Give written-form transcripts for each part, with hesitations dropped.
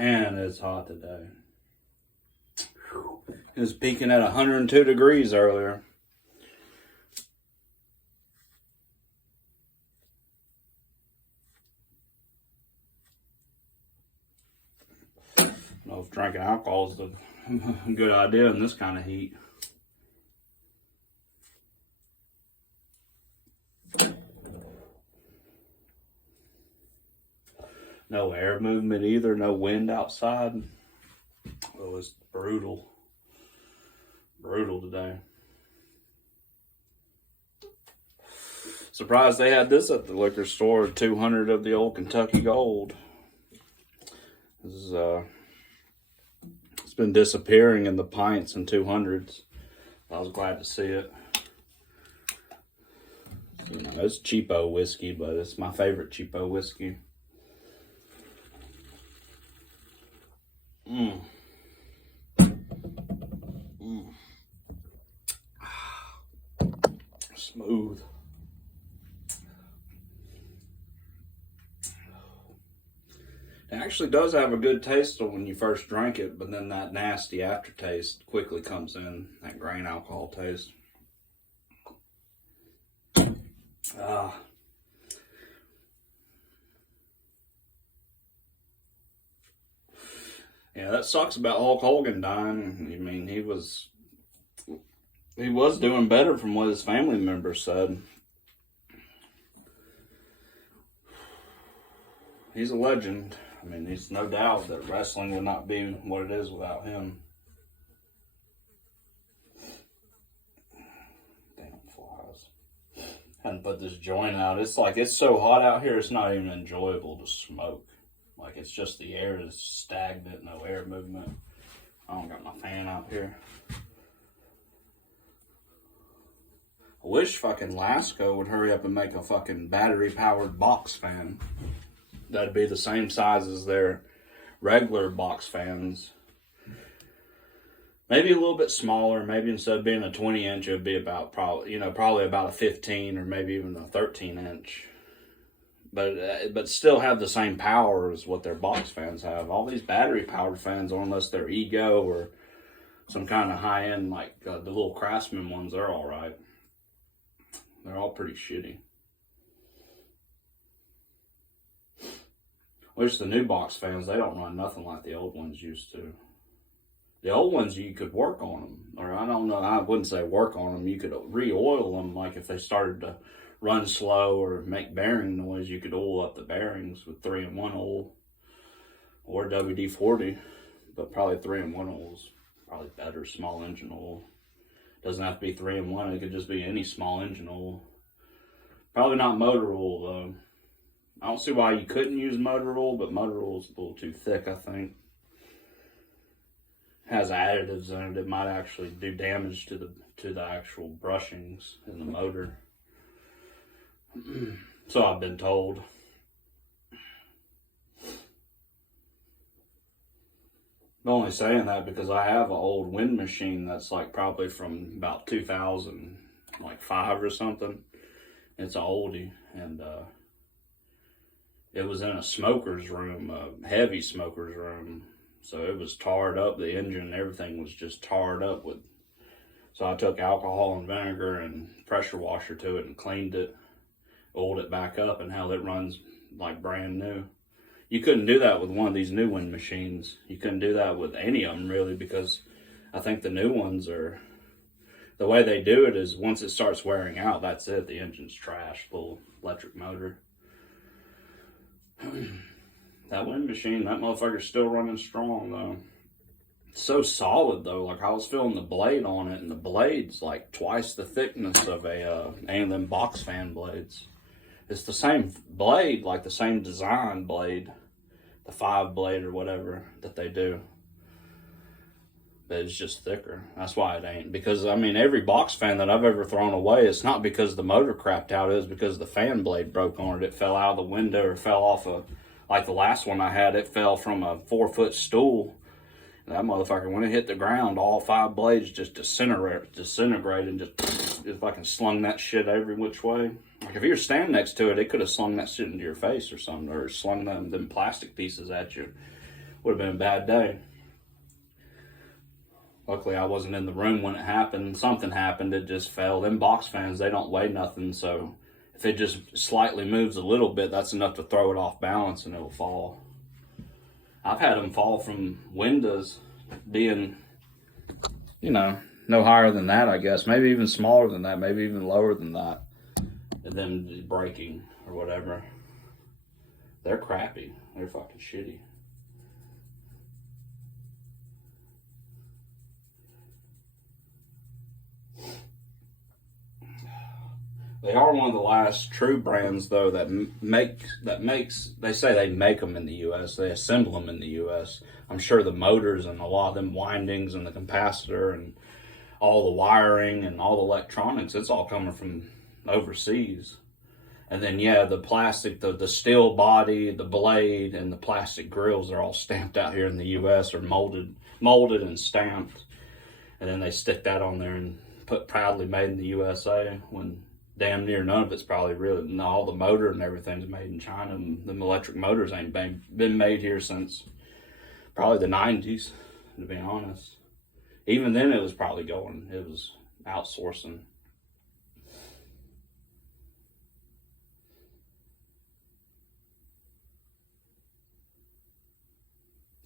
Man, it's hot today. It was peaking at 102 degrees earlier. I don't know if drinking alcohol is a good idea in this kind of heat. No air movement either, no wind outside. Oh, it's brutal. Brutal today. Surprised they had this at the liquor store, 200 of the old Kentucky Gold. This is, it's been disappearing in the pints and 200s. I was glad to see it. You know, it's cheapo whiskey, but it's my favorite cheapo whiskey. Smooth. It actually does have a good taste when you first drink it, but then that nasty aftertaste quickly comes in, that grain alcohol taste. Yeah, that sucks about Hulk Hogan dying. I mean, he was doing better from what his family members said. He's a legend. I mean, there's no doubt that wrestling would not be what it is without him. Damn flies. Hadn't put this joint out. It's like, it's so hot out here, it's not even enjoyable to smoke. Like, it's just the air is stagnant, no air movement. I don't got my fan out here. I wish fucking Lasco would hurry up and make a fucking battery-powered box fan. That'd be the same size as their regular box fans. Maybe a little bit smaller. Maybe instead of being a 20-inch, it would be about probably about a 15 or maybe even a 13-inch. But still have the same power as what their box fans have. All these battery-powered fans, unless they're Ego or some kind of high-end, like the little Craftsman ones, they're all right. They're all pretty shitty. Which the new box fans, they don't run nothing like the old ones used to. The old ones, you could work on them. Or I don't know, I wouldn't say work on them. You could re-oil them. Like if they started to run slow or make bearing noise, you could oil up the bearings with 3-in-1 oil. Or WD-40. But probably 3-in-1 oil is probably better, small engine oil. Doesn't have to be 3-in-1, it could just be any small engine oil. Probably not motor oil though. I don't see why you couldn't use motor oil, but motor oil is a little too thick, I think. Has additives in it. It might actually do damage to the actual brushings in the motor. So I've been told. I'm only saying that because I have an old wind machine that's like probably from about 2005 or something. It's an oldie, and it was in a smoker's room, a heavy smoker's room. So it was tarred up. The engine and everything was just tarred up with. So I took alcohol and vinegar and pressure washer to it and cleaned it, oiled it back up, and hell, it runs like brand new. You couldn't do that with one of these new wind machines. You couldn't do that with any of them really, because I think the new ones are, the way they do it is once it starts wearing out, that's it. The engine's trash, little electric motor. That wind machine, that motherfucker's still running strong though. It's so solid though. Like I was feeling the blade on it, and the blade's like twice the thickness of any of them box fan blades. It's the same blade, like the same design blade, the 5 blade or whatever that they do. But it's just thicker. That's why it ain't. Because I mean, every box fan that I've ever thrown away, it's not because the motor crapped out, it's because the fan blade broke on it. It fell out of the window or fell off like the last one I had, it fell from a 4-foot stool. And that motherfucker, when it hit the ground, all 5 blades just disintegrated and just fucking slung that shit every which way. Like if you were standing next to it, it could have slung that shit into your face or something, or slung them plastic pieces at you. Would have been a bad day. Luckily, I wasn't in the room when it happened. Something happened. It just fell. Them box fans, they don't weigh nothing. So if it just slightly moves a little bit, that's enough to throw it off balance and it'll fall. I've had them fall from windows being, no higher than that, I guess. Maybe even smaller than that. Maybe even lower than that. And then breaking or whatever. They're crappy. They're fucking shitty. They are one of the last true brands, though, that makes. They say they make them in the U.S. They assemble them in the U.S. I'm sure the motors and a lot of them windings and the capacitor and all the wiring and all the electronics, it's all coming from overseas. And then, yeah, the plastic, the steel body, the blade, and the plastic grills are all stamped out here in the U.S. or molded and stamped. And then they stick that on there and put proudly made in the USA when damn near none of it's probably really, all the motor and everything's made in China. And the electric motors ain't been made here since probably the 90s, to be honest. Even then it was outsourcing.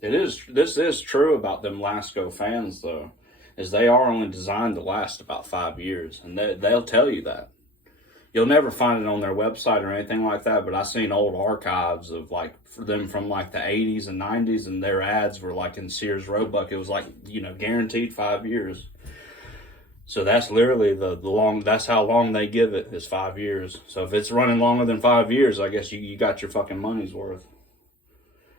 This is true about them Lasco fans, though, is they are only designed to last about 5 years, and they'll tell you that. You'll never find it on their website or anything like that, but I've seen old archives of for them from the 80s and 90s, and their ads were in Sears Roebuck. It was guaranteed 5 years. So that's literally that's how long they give it, is 5 years. So if it's running longer than 5 years, I guess you got your fucking money's worth.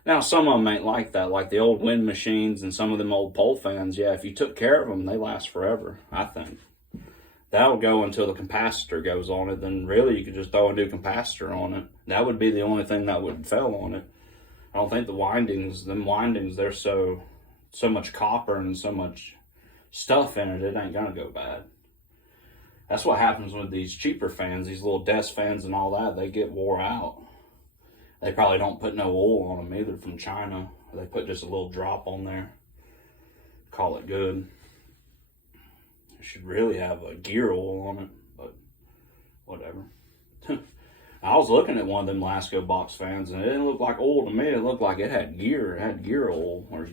Now, some of them ain't like that, like the old wind machines and some of them old pole fans. Yeah, if you took care of them, they last forever, I think. That'll go until the capacitor goes on it. Then really you could just throw a new capacitor on it. That would be the only thing that would fail on it. I don't think them windings, they're so much copper and so much stuff in it ain't gonna go bad. That's what happens with these cheaper fans, these little desk fans and all that. They get wore out. They probably don't put no oil on them either from China. They put just a little drop on there. Call it good. Should really have a gear oil on it, but whatever. I was looking at one of them Lasco box fans, and it didn't look like oil to me. It looked like it had gear. It had gear oil, or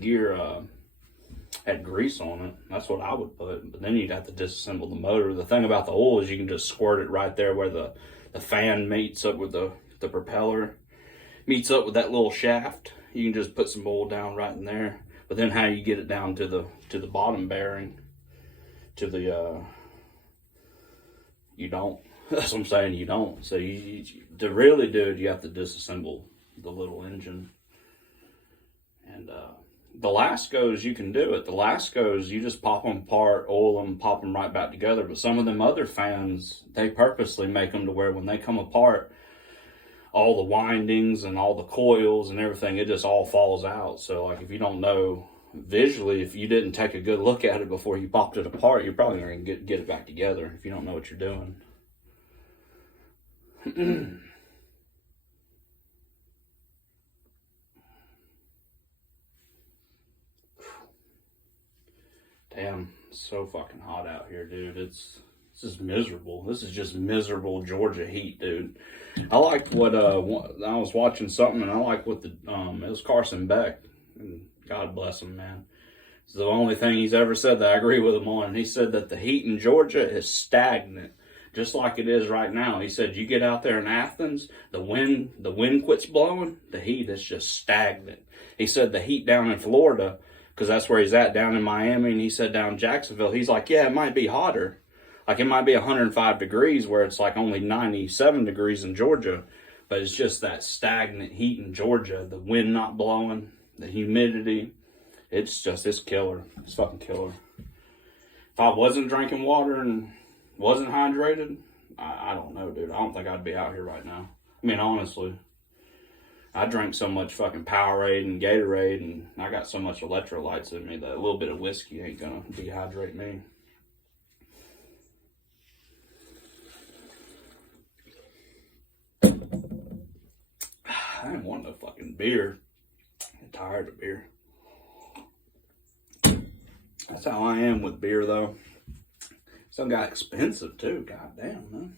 had grease on it. That's what I would put. But then you'd have to disassemble the motor. The thing about the oil is you can just squirt it right there where the fan meets up with the propeller, meets up with that little shaft. You can just put some oil down right in there. But then how you get it down to the bottom bearing, to the you don't. That's what I'm saying, you don't. So to really do it, you have to disassemble the little engine. And the Lascos, you can do it. The Lascos, you just pop them apart, oil them, pop them right back together. But some of them other fans, they purposely make them to where when they come apart, all the windings and all the coils and everything, it just all falls out. So if you don't know visually, if you didn't take a good look at it before you popped it apart, you're probably going to get it back together if you don't know what you're doing. Damn, it's so fucking hot out here, dude. This is miserable. This is just miserable Georgia heat, dude. I liked what I was watching something, and I like what it was Carson Beck, and God bless him, man. It's the only thing he's ever said that I agree with him on. And he said that the heat in Georgia is stagnant, just like it is right now. He said you get out there in Athens, the wind quits blowing, the heat is just stagnant. He said the heat down in Florida, because that's where he's at, down in Miami, and he said down in Jacksonville, he's like, yeah, it might be hotter. It might be 105 degrees where it's only 97 degrees in Georgia, but it's just that stagnant heat in Georgia, the wind not blowing, the humidity. It's killer. It's fucking killer. If I wasn't drinking water and wasn't hydrated, I don't know, dude. I don't think I'd be out here right now. I mean, honestly. I drink so much fucking Powerade and Gatorade, and I got so much electrolytes in me that a little bit of whiskey ain't gonna dehydrate me. I ain't wanting a fucking beer. get tired of beer. That's how I am with beer, though. Some got expensive, too. Goddamn, man.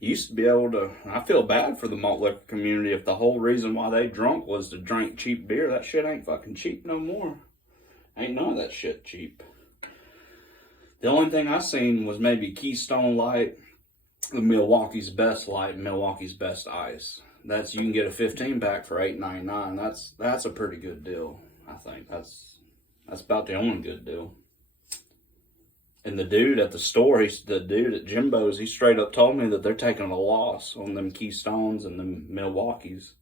Used to be able to, I feel bad for the malt liquor community if the whole reason why they drunk was to drink cheap beer. That shit ain't fucking cheap no more. Ain't none of that shit cheap. The only thing I seen was maybe Keystone Light, the Milwaukee's Best Light, and Milwaukee's Best Ice. You can get a 15-pack for $8.99. That's a pretty good deal, I think. That's about the only good deal. And the dude at the store, the dude at Jimbo's, he straight up told me that they're taking a loss on them Keystones and them Milwaukee's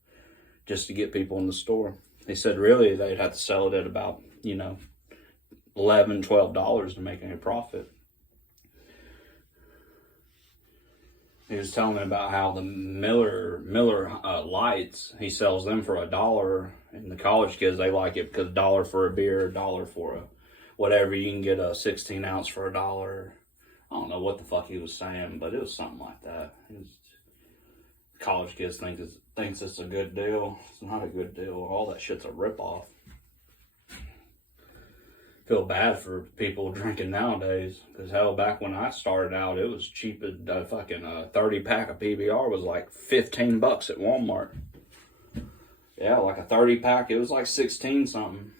just to get people in the store. He said really they'd have to sell it at about, $11, $12 to make any profit. He was telling me about how the Miller Lights, he sells them for $1, and the college kids, they like it because $1 for a beer, $1 for a whatever. You can get a 16 ounce for $1. I don't know what the fuck he was saying, but it was something like that. College kids thinks it's a good deal. It's not a good deal. All that shit's a ripoff. Feel bad for people drinking nowadays, because hell, back when I started out, it was cheap. A fucking 30-pack of PBR was like $15 at Walmart. Yeah, like a 30-pack, it was like 16 something.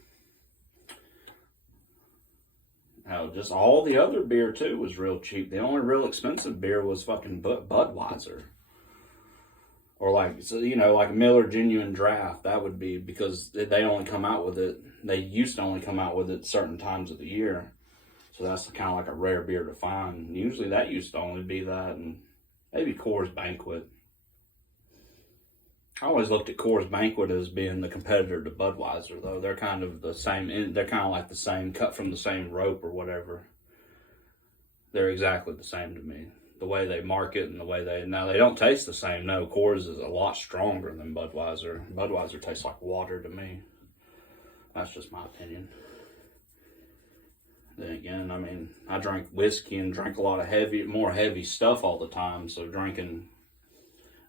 Just all the other beer too was real cheap. The only real expensive beer was fucking Budweiser, or like a Miller Genuine Draft. That would be because they only come out with it. They used to only come out with it certain times of the year, so that's kind of like a rare beer to find. Usually that used to only be that, and maybe Coors Banquet. I always looked at Coors Banquet as being the competitor to Budweiser, though. They're kind of the same. They're kind of like the same, cut from the same rope or whatever. They're exactly the same to me. The way they market and the way they don't taste the same. No, Coors is a lot stronger than Budweiser. Budweiser tastes like water to me. That's just my opinion. Then again, I mean, I drink whiskey and drink a lot of more heavy stuff all the time. So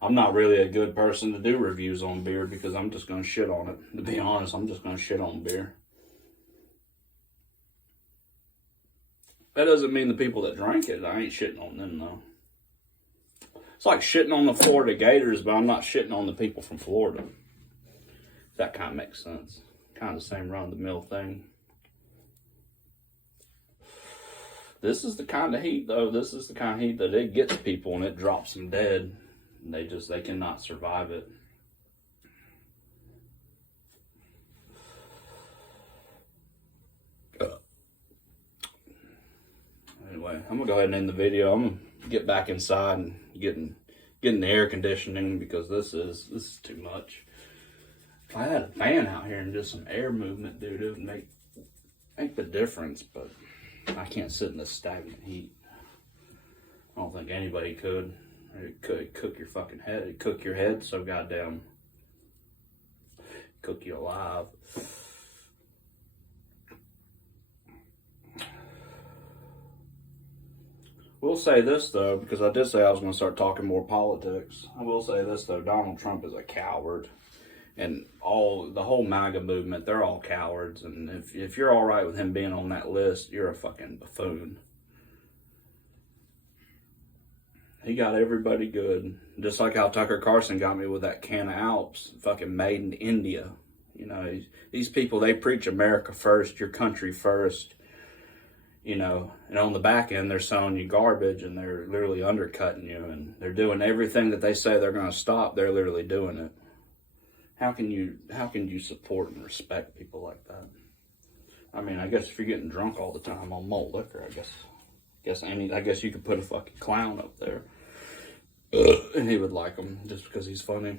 I'm not really a good person to do reviews on beer because I'm just going to shit on it. To be honest, I'm just going to shit on beer. That doesn't mean the people that drink it, I ain't shitting on them though. It's like shitting on the Florida Gators, but I'm not shitting on the people from Florida. That kind of makes sense. Kind of the same run-of-the-mill thing. This is the kind of heat though. This is the kind of heat that it gets people and it drops them dead. They cannot survive it. Anyway, I'm gonna go ahead and end the video. I'm gonna get back inside and getting the air conditioning because this is too much. If I had a fan out here and just some air movement, dude, it would make the difference. But I can't sit in this stagnant heat. I don't think anybody could. It could cook your fucking head. It'd cook your head so goddamn. Cook you alive. We'll say this though, because I did say I was going to start talking more politics. I will say this though, Donald Trump is a coward. And the whole MAGA movement, they're all cowards. And if you're all right with him being on that list, you're a fucking buffoon. He got everybody good. Just like how Tucker Carlson got me with that can of Alps, fucking made in India. These people, they preach America first, your country first. And on the back end, they're selling you garbage and they're literally undercutting you. And they're doing everything that they say they're going to stop. They're literally doing it. How can you support and respect people like that? I mean, I guess if you're getting drunk all the time on malt liquor, I guess you could put a fucking clown up there. And he would like him just because he's funny.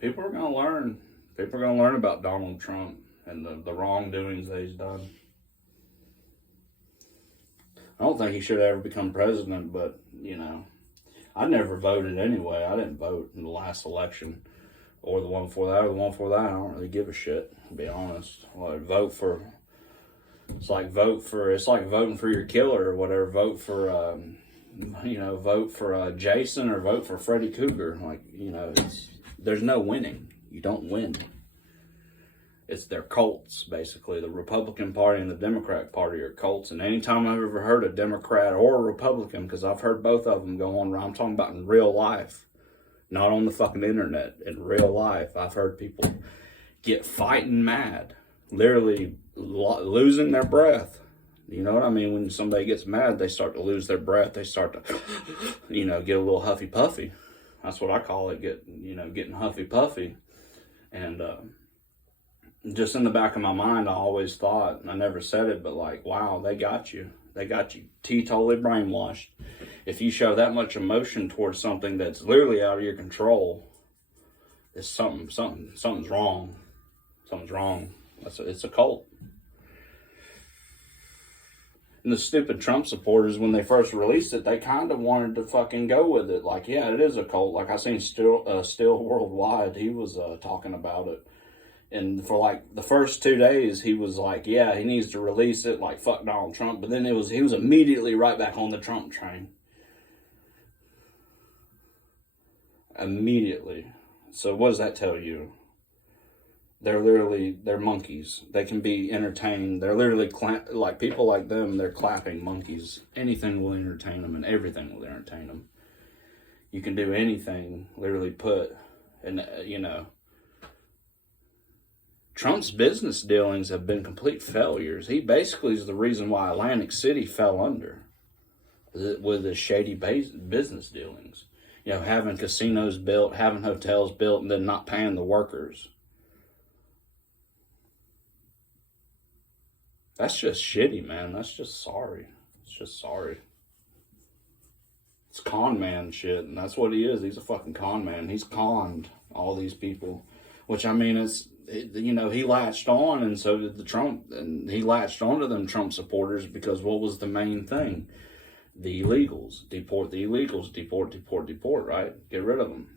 People are going to learn. People are going to learn about Donald Trump and the wrongdoings that he's done. I don't think he should ever become president, but, I never voted anyway. I didn't vote in the last election. Or the one before that, or the one before that. I don't really give a shit, to be honest. It's like voting for your killer or whatever. Vote for vote for Jason or vote for Freddy Cougar. Like, there's no winning. You don't win. It's their cults, basically. The Republican Party and the Democratic Party are cults. And anytime I've ever heard a Democrat or a Republican, because I've heard both of them go on, I'm talking about in real life, not on the fucking internet, in real life, I've heard people get fighting mad, literally losing their breath. You know what I mean? When somebody gets mad, they start to lose their breath. They start to, get a little huffy puffy. That's what I call it, getting huffy puffy. And just in the back of my mind, I always thought, and I never said it, but like, wow, they got you. They got you totally brainwashed. If you show that much emotion towards something that's literally out of your control, it's something's wrong. Something's wrong. It's a cult. And the stupid Trump supporters, when they first released it, they kind of wanted to fucking go with it. Like, yeah, it is a cult. Like, I seen Still Worldwide, he was talking about it. And for like the first 2 days, he was like, yeah, he needs to release it, like, fuck Donald Trump. But then he was immediately right back on the Trump train. Immediately. So what does that tell you? They're monkeys. They can be entertained. They're literally, like, people like them, they're clapping monkeys. Anything will entertain them, and everything will entertain them. You can do anything, literally Trump's business dealings have been complete failures. He basically is the reason why Atlantic City fell under with his shady business dealings. Having casinos built, having hotels built, and then not paying the workers. That's just shitty, man. That's just sorry. It's just sorry. It's con man shit, and that's what he is. He's a fucking con man. He's conned all these people, which, I mean, he latched on, and so did the Trump, and he latched onto them Trump supporters because what was the main thing? The illegals. Deport the illegals. Deport, right? Get rid of them.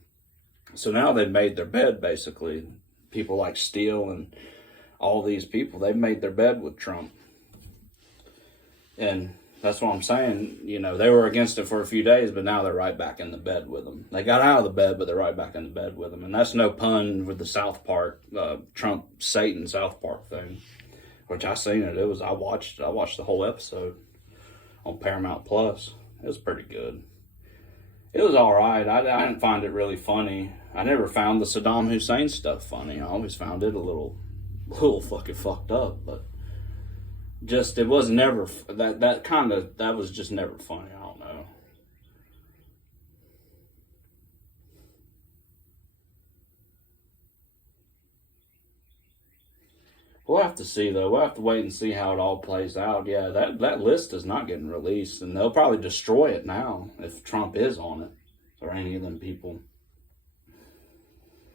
So now they've made their bed, basically. People like Steele and all these people, they've made their bed with Trump. And that's what I'm saying. They were against it for a few days, but now they're right back in the bed with them. They got out of the bed, but they're right back in the bed with them. And that's no pun with the South Park, Trump Satan South Park thing, which I seen it. I watched the whole episode on Paramount Plus. It was pretty good. It was all right. I didn't find it really funny. I never found the Saddam Hussein stuff funny. I always found it a little fucking fucked up, but it was never that was just never funny. I don't know. We'll have to see, though. We'll have to wait and see how it all plays out. Yeah, that list is not getting released, and they'll probably destroy it now if Trump is on it, or any of them people.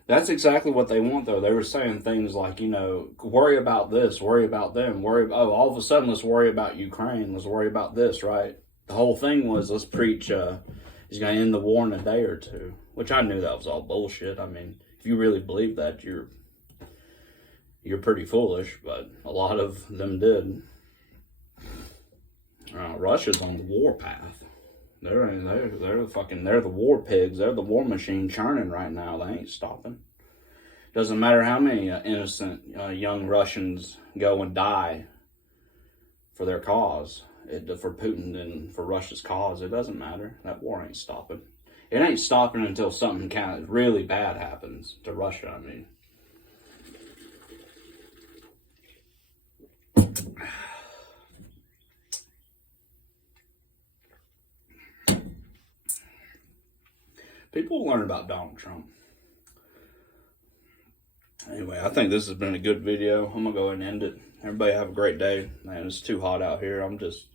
That's exactly what they want, though. They were saying things like, worry about this, worry about them, all of a sudden, let's worry about Ukraine, let's worry about this, right? The whole thing was, let's preach, he's going to end the war in a day or two, which I knew that was all bullshit. I mean, if you really believe that, you're pretty foolish, but a lot of them did. Russia's on the war path. They're the war pigs. They're the war machine churning right now. They ain't stopping. Doesn't matter how many innocent young Russians go and die for their cause, for Putin and for Russia's cause. It doesn't matter. That war ain't stopping. It ain't stopping until something kind of really bad happens to Russia, I mean. People learn about Donald Trump. Anyway, I think this has been a good video. I'm going to go ahead and end it. Everybody have a great day. Man, it's too hot out here. I'm just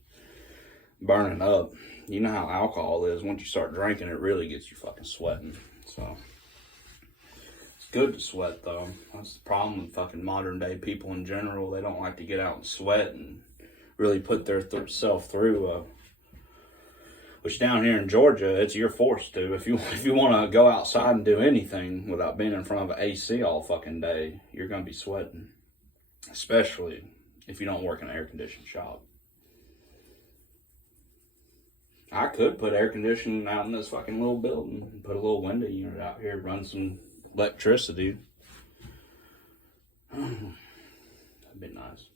burning up. You know how alcohol is. Once you start drinking, it really gets you fucking sweating. So, it's good to sweat, though. That's the problem with fucking modern day people in general. They don't like to get out and sweat and really put their self through which down here in Georgia, you're forced to. If you want to go outside and do anything without being in front of an AC all fucking day, you're going to be sweating. Especially if you don't work in an air-conditioned shop. I could put air conditioning out in this fucking little building and put a little window unit out here, run some electricity. That'd be nice.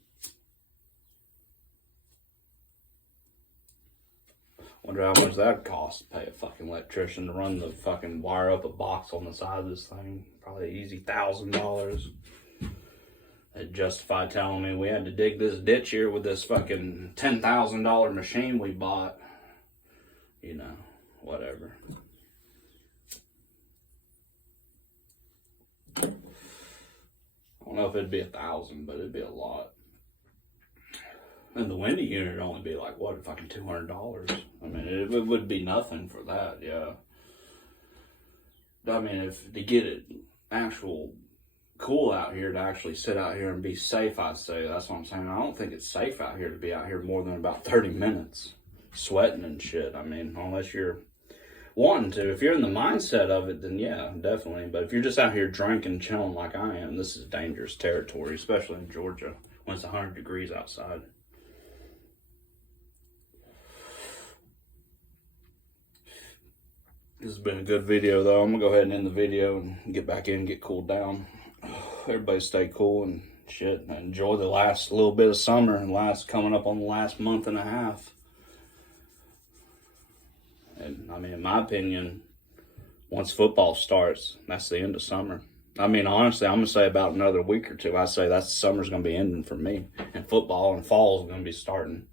Wonder how much that'd cost to pay a fucking electrician to run the fucking wire up a box on the side of this thing. Probably easy $1,000. It justified telling me we had to dig this ditch here with this fucking $10,000 machine we bought. You know, whatever. I don't know if it'd be 1,000, but it'd be a lot. And the window unit would only be like, what, fucking $200? I mean, it would be nothing for that, yeah. I mean, if to get it actual cool out here, to actually sit out here and be safe, I'd say. That's what I'm saying. I don't think it's safe out here to be out here more than about 30 minutes sweating and shit. I mean, unless you're wanting to. If you're in the mindset of it, then yeah, definitely. But if you're just out here drinking, chilling like I am, this is dangerous territory, especially in Georgia when it's 100 degrees outside. This has been a good video, though. I'm going to go ahead and end the video and get back in and get cooled down. Everybody stay cool and shit. Enjoy the last little bit of summer and coming up on the last month and a half. And, I mean, in my opinion, once football starts, that's the end of summer. I mean, honestly, I'm going to say about another week or two. I say that's summer's going to be ending for me. And football and fall is going to be starting.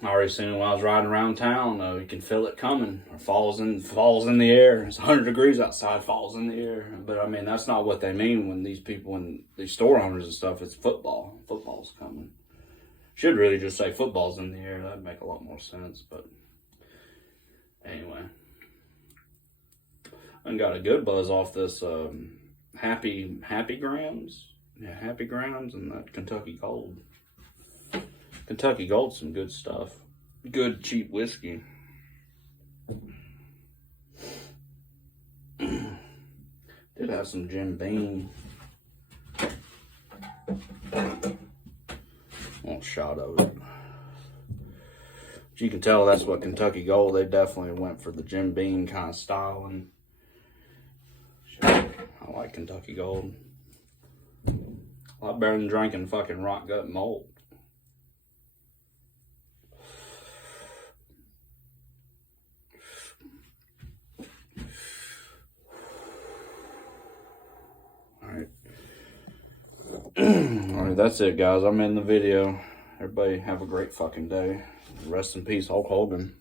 I already seen it when I was riding around town. You can feel it coming. Or falls in the air. It's 100 degrees outside, falls in the air. But I mean, that's not what they mean when these people, when these store owners and stuff, it's football. Football's coming. Should really just say football's in the air. That'd make a lot more sense. But anyway, I got a good buzz off this Happy Grams. Yeah, Happy Grams and that Kentucky Gold. Kentucky Gold's some good stuff. Good, cheap whiskey. Did have some Jim Beam. One shot of it. But you can tell that's what Kentucky Gold, they definitely went for the Jim Beam kind of style. And I like Kentucky Gold. A lot better than drinking fucking rock gut malt. Alright, that's it, guys. I'm in the video. Everybody have a great fucking day. Rest in peace, Hulk Hogan.